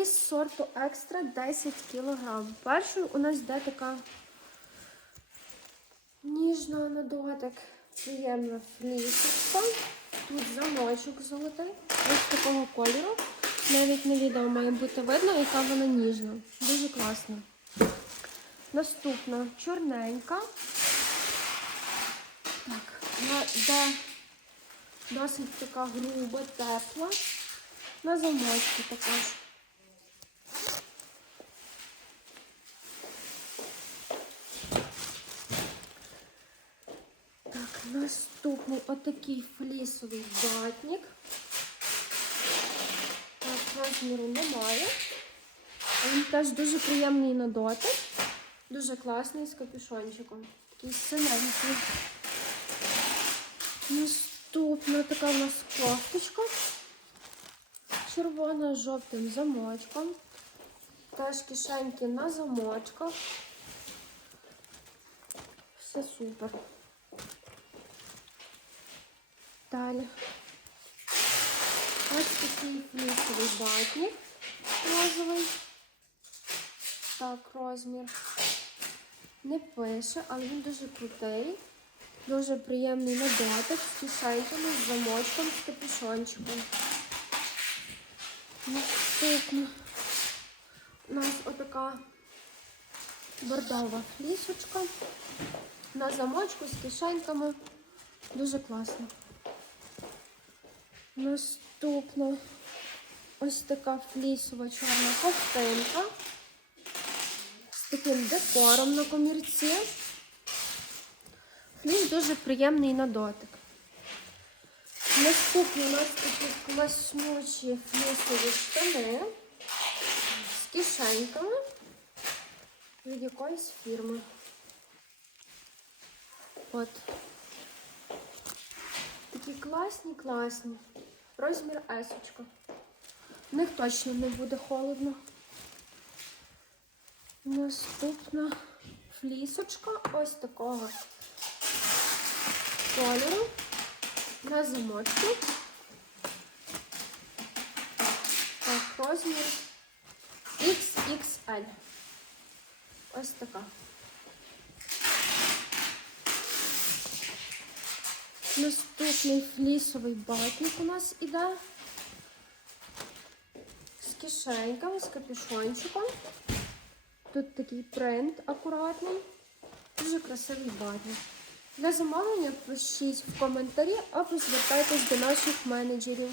Фліс сорту екстра 10 кг. Першою у нас йде така ніжна на дотик, приємна флісочка. Тут замочок золотий, ось такого кольору. Навіть на відео має бути видно, яка вона ніжна. Дуже класна. Наступна чорненька. Так, вона йде досить така груба, тепла. На замочку також. Так, наступний отакий флісовий ватник. Так, розміру немає. Він теж дуже приємний на дотик. Дуже класний з капюшончиком. Такий синенький. Наступна така в нас кофточка. Червона з жовтим замочком. Теж кишеньки на замочках. Все супер. Далі. Ось такий флісовий батник розовий. Так, розмір. Не пише, але він дуже крутий. Дуже приємний на з кишеньками, з замочком, з капюшончиком. Наступно у нас отака бордова флісочка. На замочку з кишеньками. Дуже класно. Наступна ось така флісова чорна ковтинка з таким декором на комірці. Фліс дуже приємний на дотик. Наступні у нас такі класнючі флісові штани з кишеньками від якоїсь фірми. От. Такі класні, класні. Розмір есочка. В них точно не буде холодно. Наступна флісочка ось такого кольору на замочку. Так, розмір XXL. Ось така. Наступний флісовий батник у нас іде з кишеньками, з капюшончиком. Тут такий принт акуратний. Дуже красивий батник. Для замовлення пишіть в коментарі або звертайтесь до наших менеджерів.